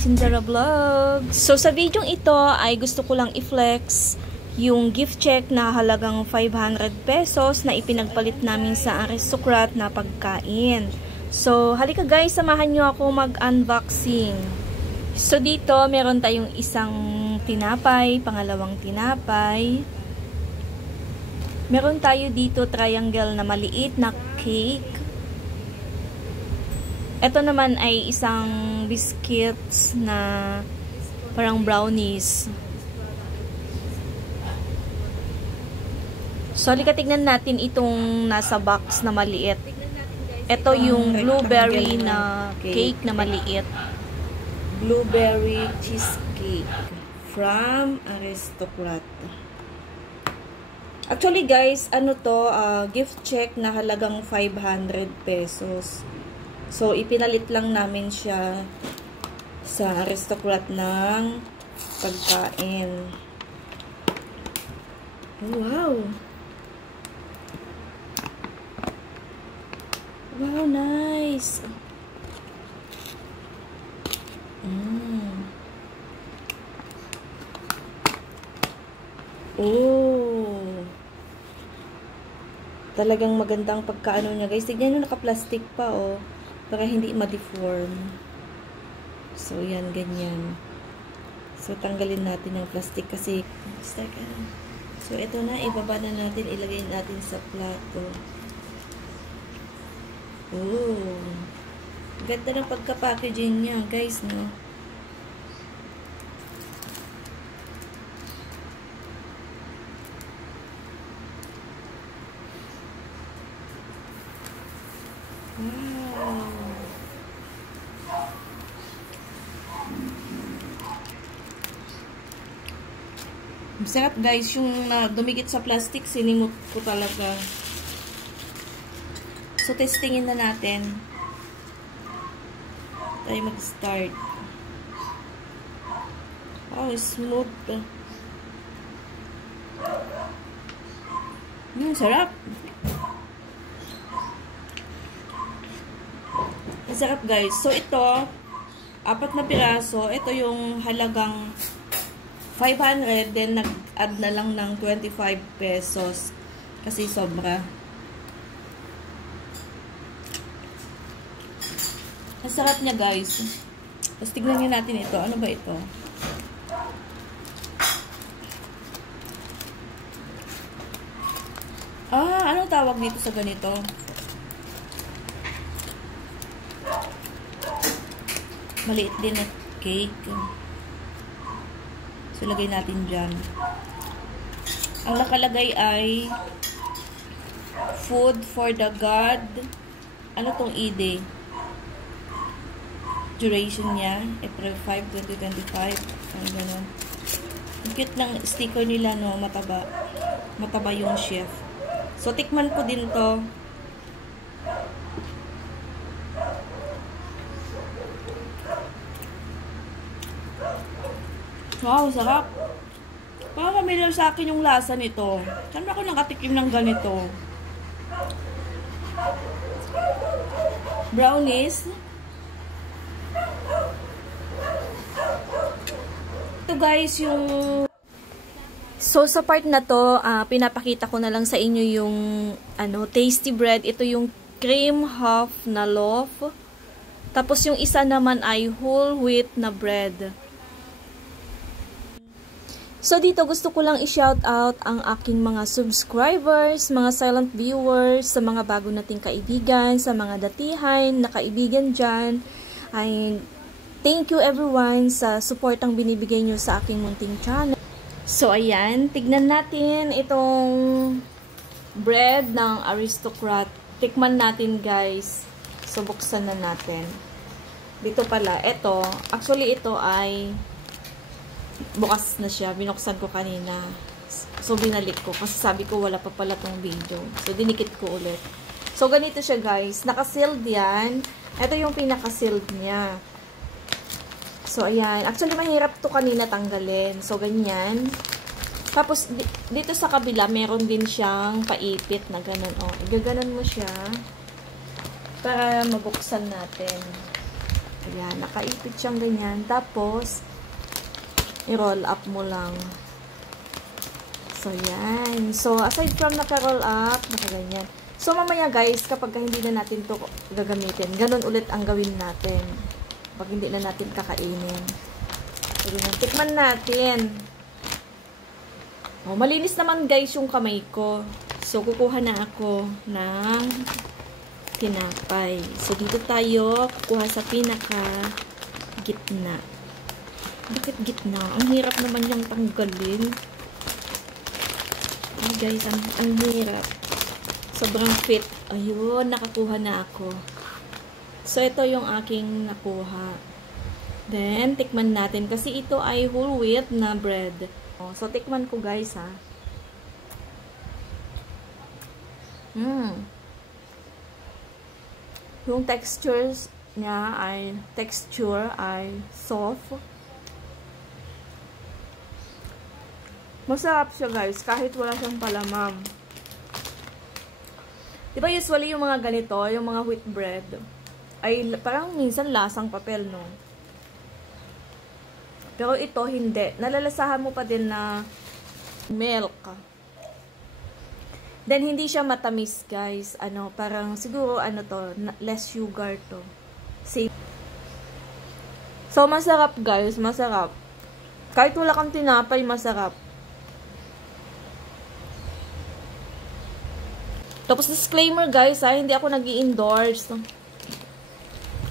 Tindera Vlog. So sa video ito ay gusto ko lang i-flex yung gift check na halagang 500 pesos na ipinagpalit namin sa Aristocrat na pagkain. So halika guys, samahan nyo ako mag-unboxing. So dito meron tayong isang tinapay, pangalawang tinapay. Meron tayo dito triangle na maliit na cake. Ito naman ay isang biscuits na parang brownies. So, halika tignan natin itong nasa box na maliit. Ito yung blueberry na cake na maliit. Blueberry cheesecake from Aristocrat. Actually guys, ano to, gift check na halagang 500 pesos. So, ipinalit lang namin siya sa Aristocrat ng pagkain. Wow! Wow, nice! Oh! Talagang magandang pagkaano niya guys. Tignan nyo, naka-plastic pa oh. Para hindi ma-deform. So, yan, ganyan. So, tanggalin natin yung plastic kasi so, ito na, ibaba na natin, ilagay natin sa plato. Oh. Ganda ng pagka-packaging niya, guys, no? Wow. Masarap guys, yung dumikit sa plastic, sinimot ko talaga. So, testingin na natin. Tayo mag-start. Wow, smooth. Sarap. Masarap guys. So, ito, 4 na piraso. Ito yung halagang 500, then nag-add na lang ng 25 pesos kasi sobra. Masarap niya guys. Tapos tignan nyo natin ito. Ano ba ito? Anong tawag dito sa ganito? Maliit din na cake. So, lagay natin dyan. Ang nakalagay ay food for the God. Ano tong ED? Duration niya, April 5, 2025. Ano ganun. Ang cute ng sticker nila, no? Mataba. Mataba yung chef. So, tikman ko din to. Wow, sarap. Parang familiar sa akin yung lasa nito. Saan ba ako nakatikim ng ganito? Brownies. Ito guys, yung... So, sa part na to, pinapakita ko na lang sa inyo yung tasty bread. Ito yung cream half na loaf. Tapos yung isa naman ay whole wheat na bread. So, dito gusto ko lang i-shout out ang aking mga subscribers, mga silent viewers, sa mga bago nating kaibigan, sa mga datihan na kaibigan dyan. Ay, thank you everyone sa support ang binibigay nyo sa aking munting channel. So, ayan. Tignan natin itong bread ng Aristocrat. Tikman natin, guys. So, buksan na natin. Dito pala. Ito. Actually, ito ay bukas na siya. Binuksan ko kanina. So, binalik ko. Kasi sabi ko, wala pa pala tong video. So, dinikit ko ulit. So, ganito siya, guys. Naka-sealed yan. Ito yung pinaka-sealed niya. So, ayan. Actually, mahirap to kanina tanggalin. So, ganyan. Tapos, dito sa kabila, meron din siyang paipit na ganun. O, igaganon mo siya para mabuksan natin. Ayan, nakaipit siyang ganyan. Tapos, i-roll up mo lang. So, yan. So, aside from naka-roll up, naka-ganyan. So, mamaya guys, kapag hindi na natin to gagamitin, ganun ulit ang gawin natin. Pag hindi na natin kakainin. So, ganyan. Tikman natin. Oh, malinis naman guys yung kamay ko. So, kukuha na ako ng tinapay. So, dito tayo kukuha sa pinaka-gitna. Bakit gitna? Ang hirap naman yung tanggalin. Ay guys, ang hirap. Sobrang fit. Ayun, nakakuha na ako. So, ito yung aking nakuha. Then, tikman natin. Kasi ito ay whole wheat na bread. So, tikman ko guys ha. Yung texture ay soft. Masarap siya guys, kahit wala siyang palamam. Diba usually yung mga ganito, yung mga wheat bread, ay parang minsan lasang papel, no? Pero ito hindi. Nalalasahan mo pa din na milk. Then hindi siya matamis guys. Parang siguro to, less sugar to. Safe. So masarap guys, masarap. Kahit wala kang tinapay, masarap. Tapos disclaimer guys, hindi ako nag-i-endorse.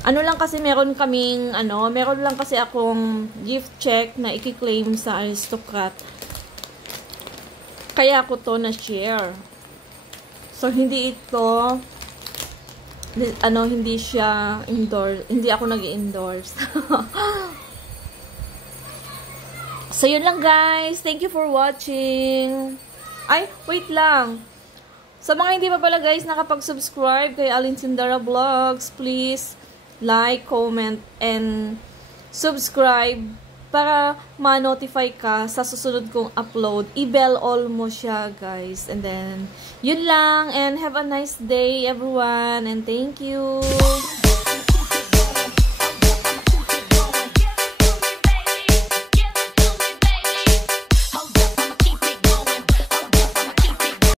Lang kasi meron lang kasi akong gift check na i-claim sa Aristocrat. Kaya ako to na-share. So, hindi ito, hindi siya hindi ako nag-i-endorse. So, yun lang guys. Thank you for watching. Ay, wait lang. Sa mga hindi pa pala guys nakapag-subscribe kay Alin Sindara Vlogs, please like, comment, and subscribe para ma-notify ka sa susunod kong upload. I-bell all mo siya guys. And then, yun lang. And have a nice day everyone. And thank you.